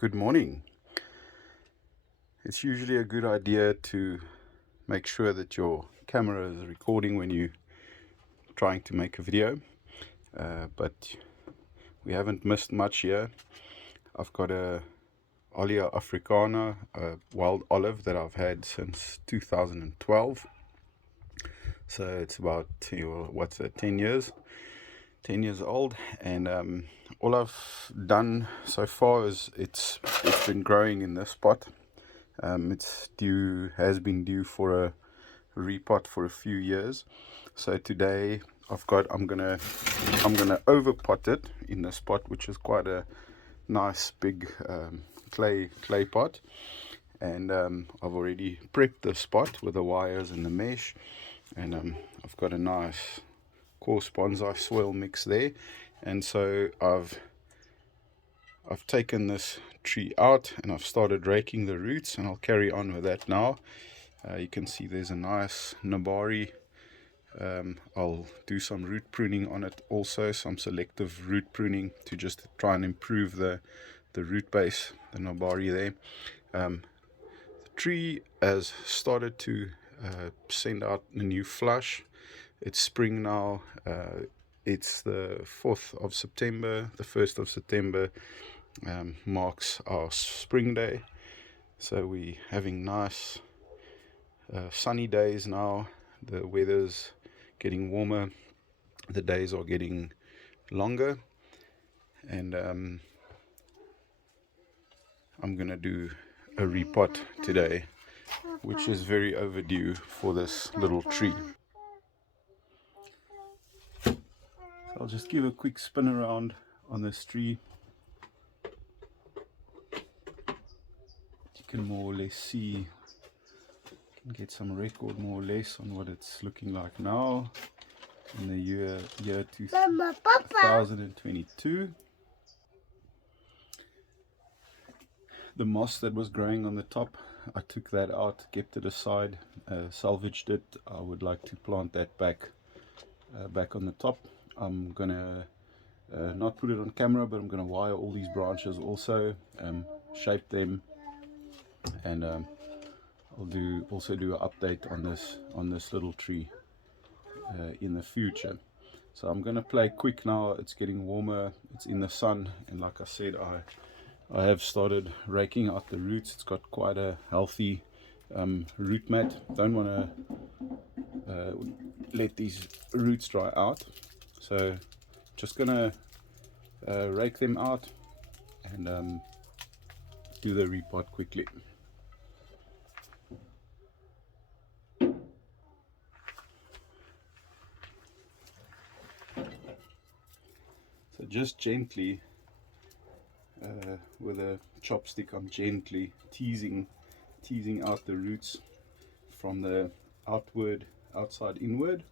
Good morning. It's usually a good idea to make sure that your camera is recording when you're trying to make a video, but we haven't missed much here. I've got a Olia Africana, a wild olive that I've had since 2012. So it's about 10 years. 10 years old, and all I've done so far is it's been growing in this pot. Has been due for a repot for a few years. So today I'm gonna overpot it in this pot, which is quite a nice big clay pot, and I've already prepped the spot with the wires and the mesh, and I've got a nice coarse bonsai soil mix there. And so I've taken this tree out and I've started raking the roots, and I'll carry on with that now. You can see there's a nice nabari. I'll do some root pruning on it also, some selective root pruning to just try and improve the root base, the nabari there. The tree has started to send out a new flush. It's spring now. It's the 4th of September. The 1st of September marks our spring day. So we're having nice sunny days now. The weather's getting warmer. The days are getting longer. And I'm going to do a repot today, which is very overdue for this little tree. I'll just give a quick spin around on this tree. You can more or less see, can get some record more or less on what it's looking like now in the year 2022. The moss that was growing on the top, I took that out, kept it aside, salvaged it. I would like to plant that back on the top. I'm gonna not put it on camera, but I'm gonna wire all these branches also, shape them, and I'll also do an update on this little tree in the future. So I'm gonna play quick now. It's getting warmer, it's in the sun, and like I said, I have started raking out the roots. It's got quite a healthy root mat. Don't want to let these roots dry out, so just gonna rake them out and do the repot quickly. So just gently with a chopstick, I'm gently teasing out the roots from the outside inward.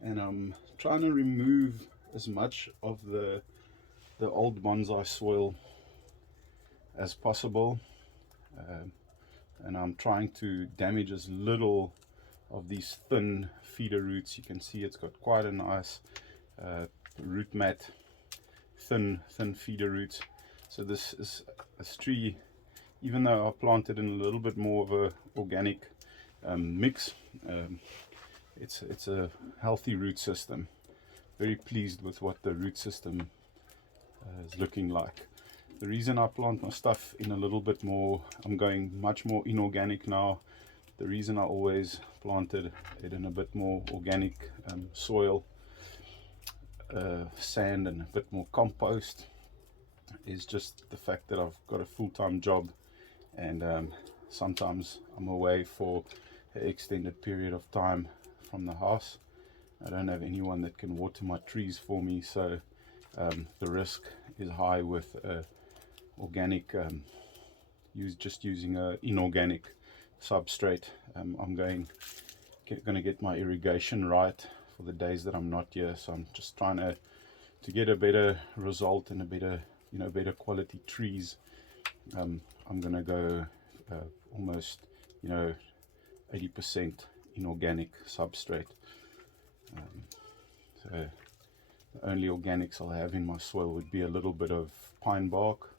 And I'm trying to remove as much of the old bonsai soil as possible, and I'm trying to damage as little of these thin feeder roots. You can see it's got quite a nice root mat, thin feeder roots. So this tree, even though I planted in a little bit more of a organic mix, it's a healthy root system. Very pleased with what the root system is looking like. The reason I plant my stuff in a little bit more, I'm going much more inorganic now. The reason I always planted it in a bit more organic soil, sand, and a bit more compost is just the fact that I've got a full-time job, and sometimes I'm away for an extended period of time from the house. I don't have anyone that can water my trees for me, so the risk is high with organic, just using a inorganic substrate. I'm going to get my irrigation right for the days that I'm not here, so I'm just trying to get a better result and a better quality trees. I'm going to go almost 80% inorganic substrate. So the only organics I'll have in my soil would be a little bit of pine bark.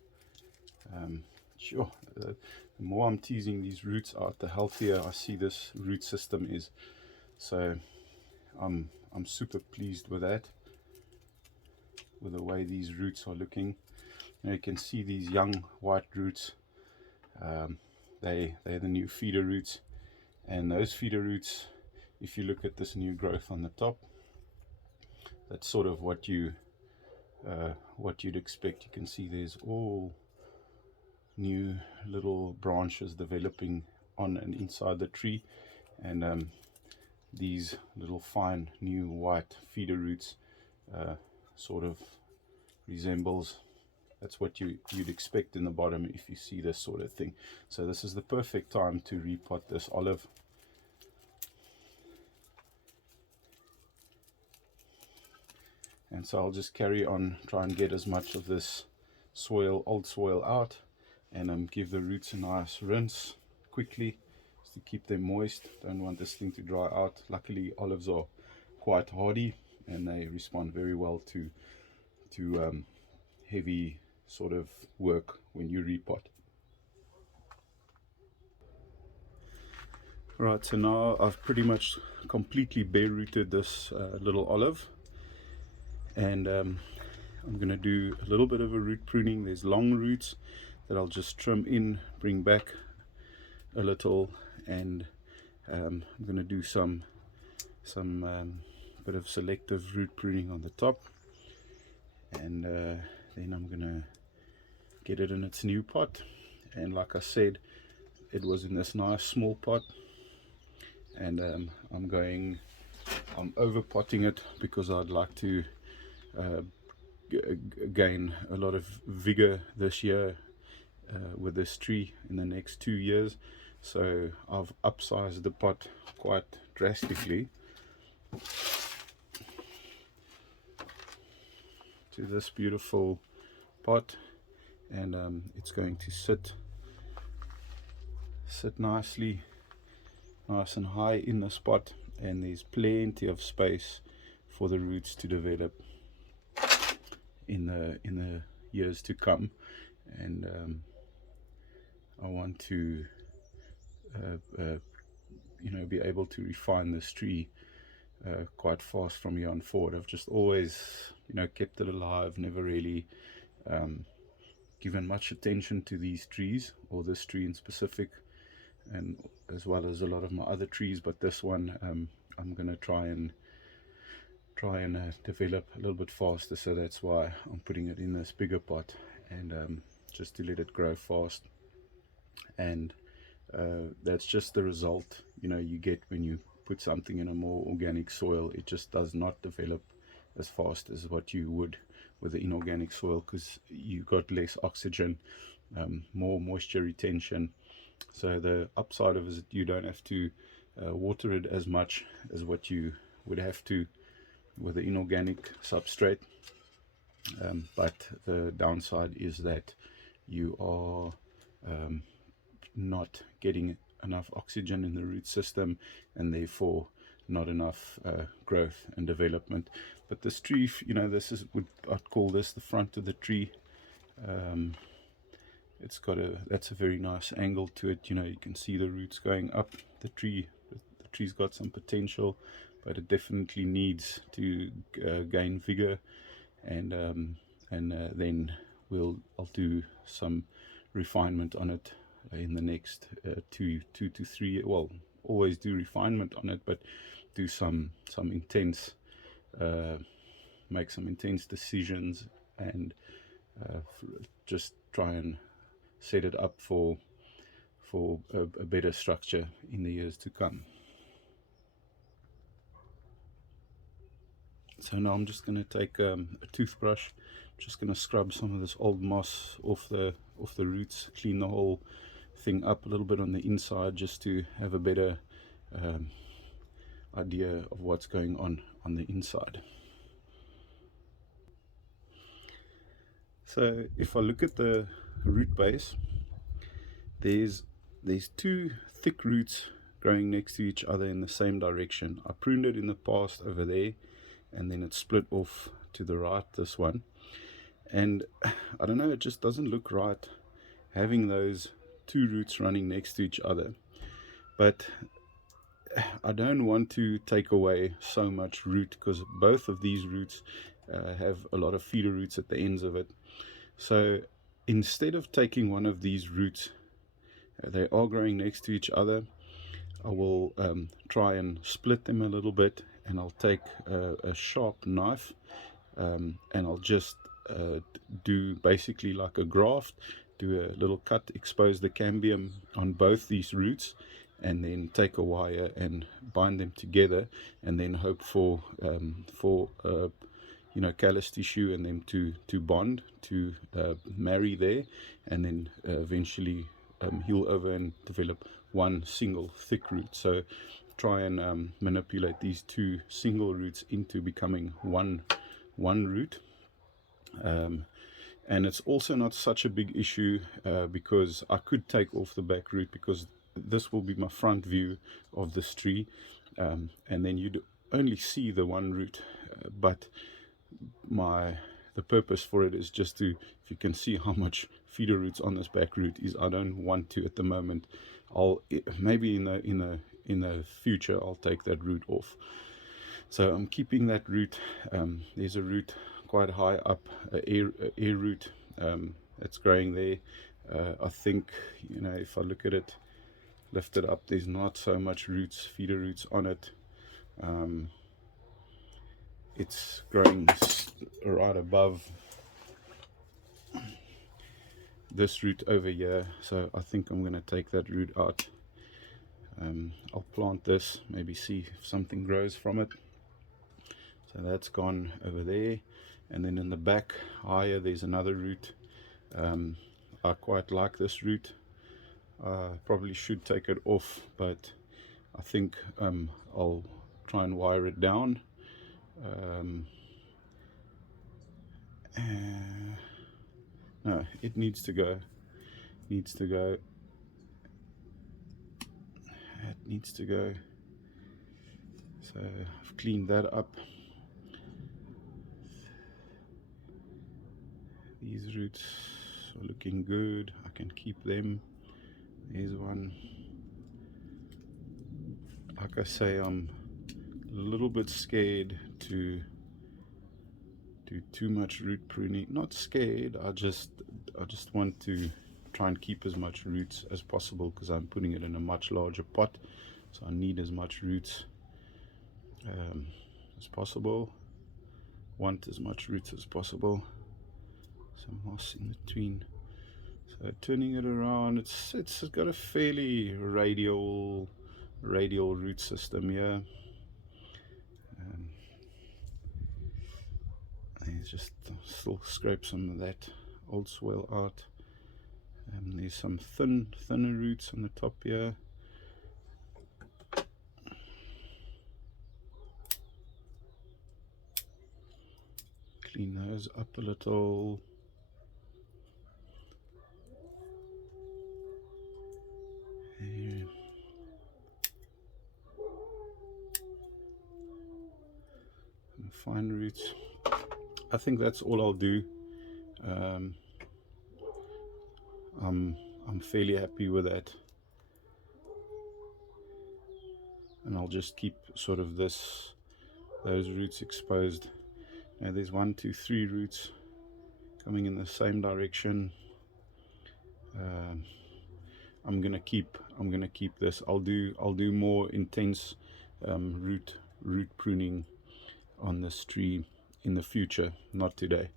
Sure, the more I'm teasing these roots out, the healthier I see this root system is. So I'm super pleased with that, with the way these roots are looking. You can see these young white roots. They're the new feeder roots, and those feeder roots, if you look at this new growth on the top, that's sort of what you'd expect. You can see there's all new little branches developing on and inside the tree, and these little fine new white feeder roots sort of resembles, that's what you'd expect in the bottom if you see this sort of thing. So this is the perfect time to repot this olive. And so I'll just carry on, try and get as much of this soil, old soil out, and give the roots a nice rinse quickly just to keep them moist. Don't want this thing to dry out. Luckily olives are quite hardy and they respond very well to heavy sort of work when you repot. Right, so now I've pretty much completely bare rooted this little olive, and I'm going to do a little bit of a root pruning. There's long roots that I'll just trim in, bring back a little, and I'm going to do some bit of selective root pruning on the top, and then I'm going to get it in its new pot. And like I said, it was in this nice small pot, and I'm over potting it because I'd like to gain a lot of vigor this year with this tree in the next 2 years. So I've upsized the pot quite drastically to this beautiful pot, and it's going to sit nicely, nice and high in the spot, and there's plenty of space for the roots to develop in the years to come. And I want to be able to refine this tree quite fast from here on forward. I've just always kept it alive, never really given much attention to these trees, or this tree in specific, and as well as a lot of my other trees. But this one I'm going to try and develop a little bit faster, so that's why I'm putting it in this bigger pot, and just to let it grow fast. And that's just the result you get when you put something in a more organic soil. It just does not develop as fast as what you would with the inorganic soil, because you got less oxygen, more moisture retention. So the upside of it is that you don't have to water it as much as what you would have to with the inorganic substrate, but the downside is that you are not getting enough oxygen in the root system, and therefore not enough growth and development. But this tree, this is I'd call this the front of the tree. It's got that's a very nice angle to it. You can see the roots going up the tree. The tree's got some potential, but it definitely needs to gain vigor, and then I'll do some refinement on it in the next 2 to 3, well, always do refinement on it, but do some intense make some intense decisions, and just try and set it up for a better structure in the years to come. So now I'm just going to take a toothbrush, just going to scrub some of this old moss off the roots, clean the whole thing up a little bit on the inside, just to have a better idea of what's going on the inside. So if I look at the root base, there's 2 thick roots growing next to each other in the same direction. I pruned it in the past over there, and then it split off to the right, this one. And I don't know, it just doesn't look right having those two roots running next to each other. But I don't want to take away so much root, because both of these roots have a lot of feeder roots at the ends of it. So instead of taking one of these roots, they are growing next to each other, I will try and split them a little bit, and I'll take a sharp knife, and I'll just do basically like a graft, do a little cut, expose the cambium on both these roots, and then take a wire and bind them together, and then hope for you know, callus tissue and them to bond, to marry there, and then eventually heal over and develop one single thick root. So try and manipulate these two single roots into becoming one root. And it's also not such a big issue, because I could take off the back root, because this will be my front view of this tree, and then you'd only see the one root, but the purpose for it is just to, if you can see how much feeder roots on this back root is, I don't want to at the moment. I'll maybe in the future I'll take that root off. So I'm keeping that root. There's a root quite high up, air root, that's growing there. I think, you know, if I look at it, lift it up, there's not so much roots, feeder roots on it. It's growing right above this root over here, so I think I'm going to take that root out. I'll plant this, maybe see if something grows from it. So that's gone over there, and then in the back higher there's another root. I quite like this root. Probably should take it off, but I think I'll try and wire it down. No, it needs to go. It needs to go. So I've cleaned that up. These roots are looking good. I can keep them. There's one. Like I say, I'm a little bit scared to do too much root pruning. Not scared, I just want to try and keep as much roots as possible, because I'm putting it in a much larger pot, so I need as much roots as possible. Want as much roots as possible. Some moss in between. So turning it around, it's got a fairly radial root system here. There's just still scrape some of that old soil out. There's some thinner roots on the top here. Clean those up a little. There. Some fine roots. I think that's all I'll do. I'm fairly happy with that, and I'll just keep sort of those roots exposed. Now there's 1, 2, 3 roots coming in the same direction. I'm gonna keep this. I'll do more intense root pruning on this tree in the future, not today.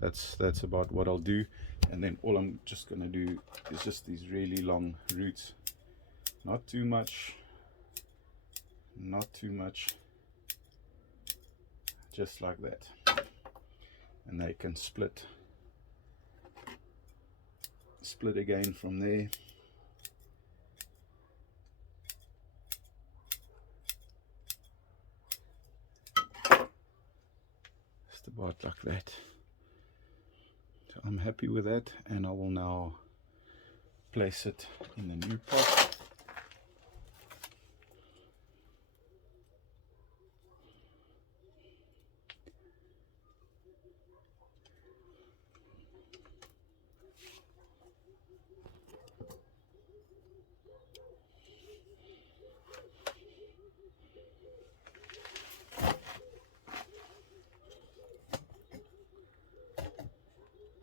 That's about what I'll do. And then all I'm just gonna do is just these really long roots, not too much, just like that, and they can split again from there. Just about like that. So I'm happy with that, and I will now place it in the new pot.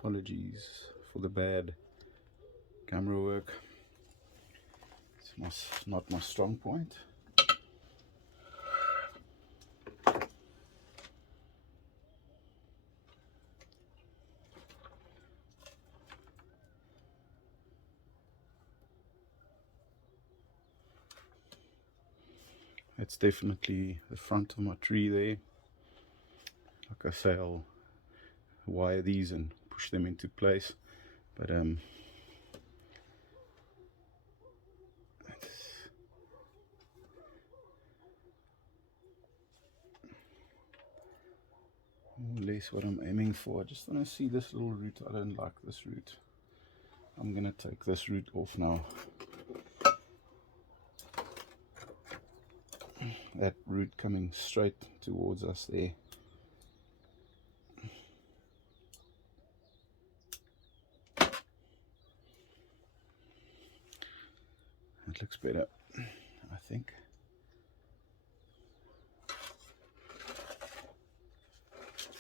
Apologies for the bad camera work. It's not my strong point. That's definitely the front of my tree there. Like I say, I'll wire these and push them into place, but more or less what I'm aiming for. I just want to see this little root. I don't like this root. I'm gonna take this root off now. That root coming straight towards us there. That looks better, I think.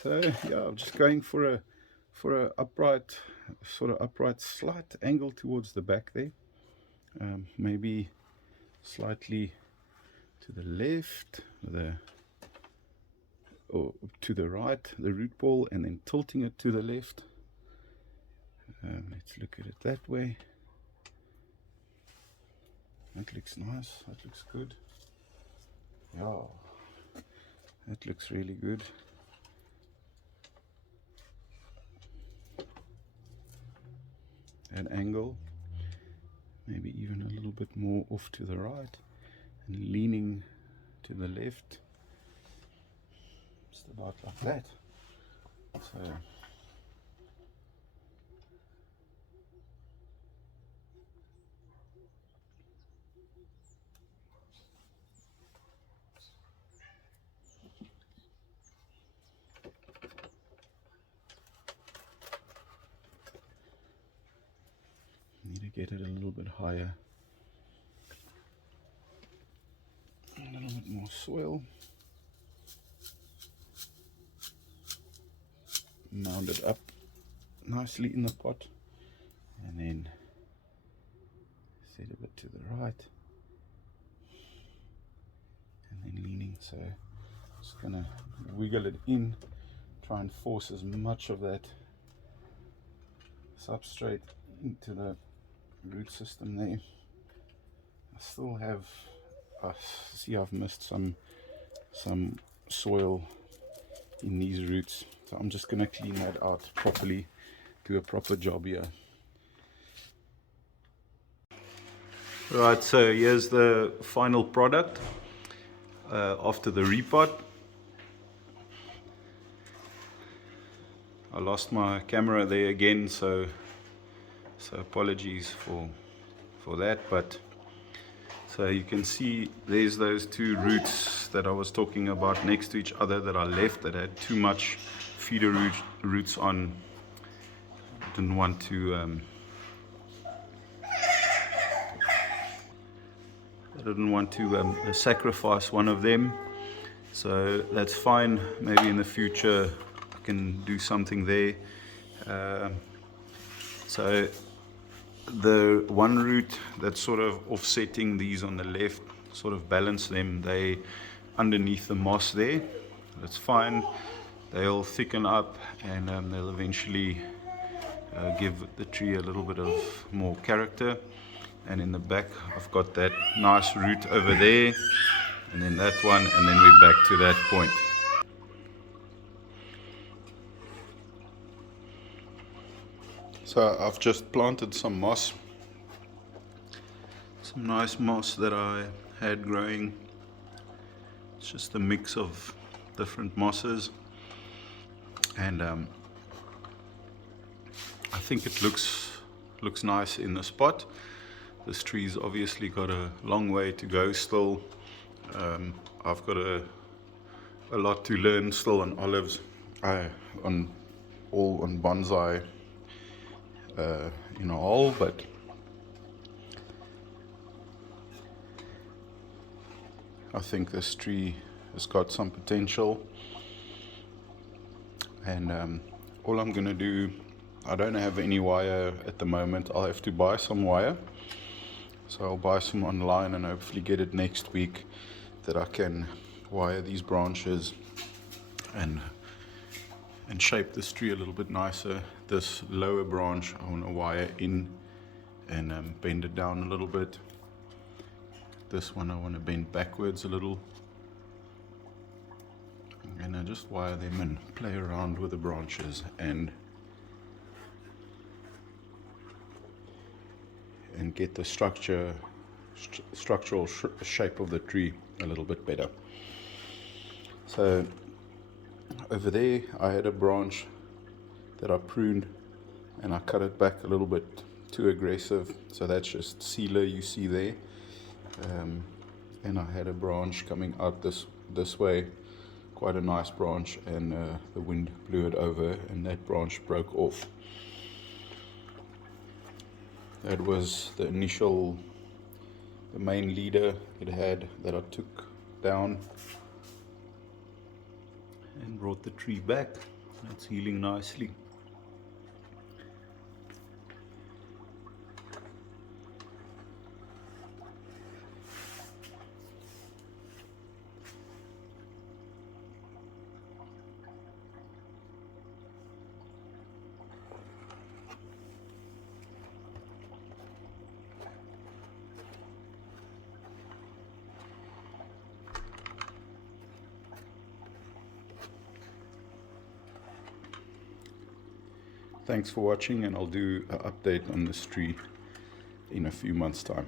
So yeah, I'm just going for a upright, sort of upright, slight angle towards the back there. Maybe slightly to the left, or to the right, the root ball, and then tilting it to the left. Let's look at it that way. That looks nice. That looks good. Yeah, that looks really good. That angle, maybe even a little bit more off to the right and leaning to the left, just about like that. So need to get it a little bit higher. A little bit more soil. Mound it up nicely in the pot, and then set a bit to the right, and then leaning. So just gonna wiggle it in, try and force as much of that substrate into the root system there. I still have, see, I've missed some soil in these roots, so I'm just gonna clean that out properly, do a proper job here. Right, so here's the final product after the repot. I lost my camera there again, so apologies for that. But so you can see there's those two roots that I was talking about next to each other that I left, that had too much feeder roots on. Didn't want to sacrifice one of them, so that's fine. Maybe in the future I can do something there. So the one root that's sort of offsetting these on the left, sort of balance them, they underneath the moss there. That's fine. They'll thicken up, and they'll eventually give the tree a little bit of more character. And in the back I've got that nice root over there, and then that one, and then we're back to that point. So I've just planted some moss, some nice moss that I had growing. It's just a mix of different mosses, and I think it looks nice in the spot. This tree's obviously got a long way to go still. I've got a lot to learn still on olives, on bonsai in a whole, but I think this tree has got some potential, and all I'm gonna do I don't have any wire at the moment. I'll have to buy some wire. So I'll buy some online and hopefully get it next week, that I can wire these branches and shape this tree a little bit nicer. This lower branch I want to wire in and bend it down a little bit. This one I want to bend backwards a little, and I just wire them and play around with the branches and get the structural shape of the tree a little bit better. So over there I had a branch that I pruned and I cut it back a little bit too aggressive, so that's just sealer you see there. And I had a branch coming out this way, quite a nice branch, and the wind blew it over and that branch broke off. That was the main leader it had that I took down and brought the tree back. It's healing nicely. Thanks for watching, and I'll do an update on this tree in a few months' time.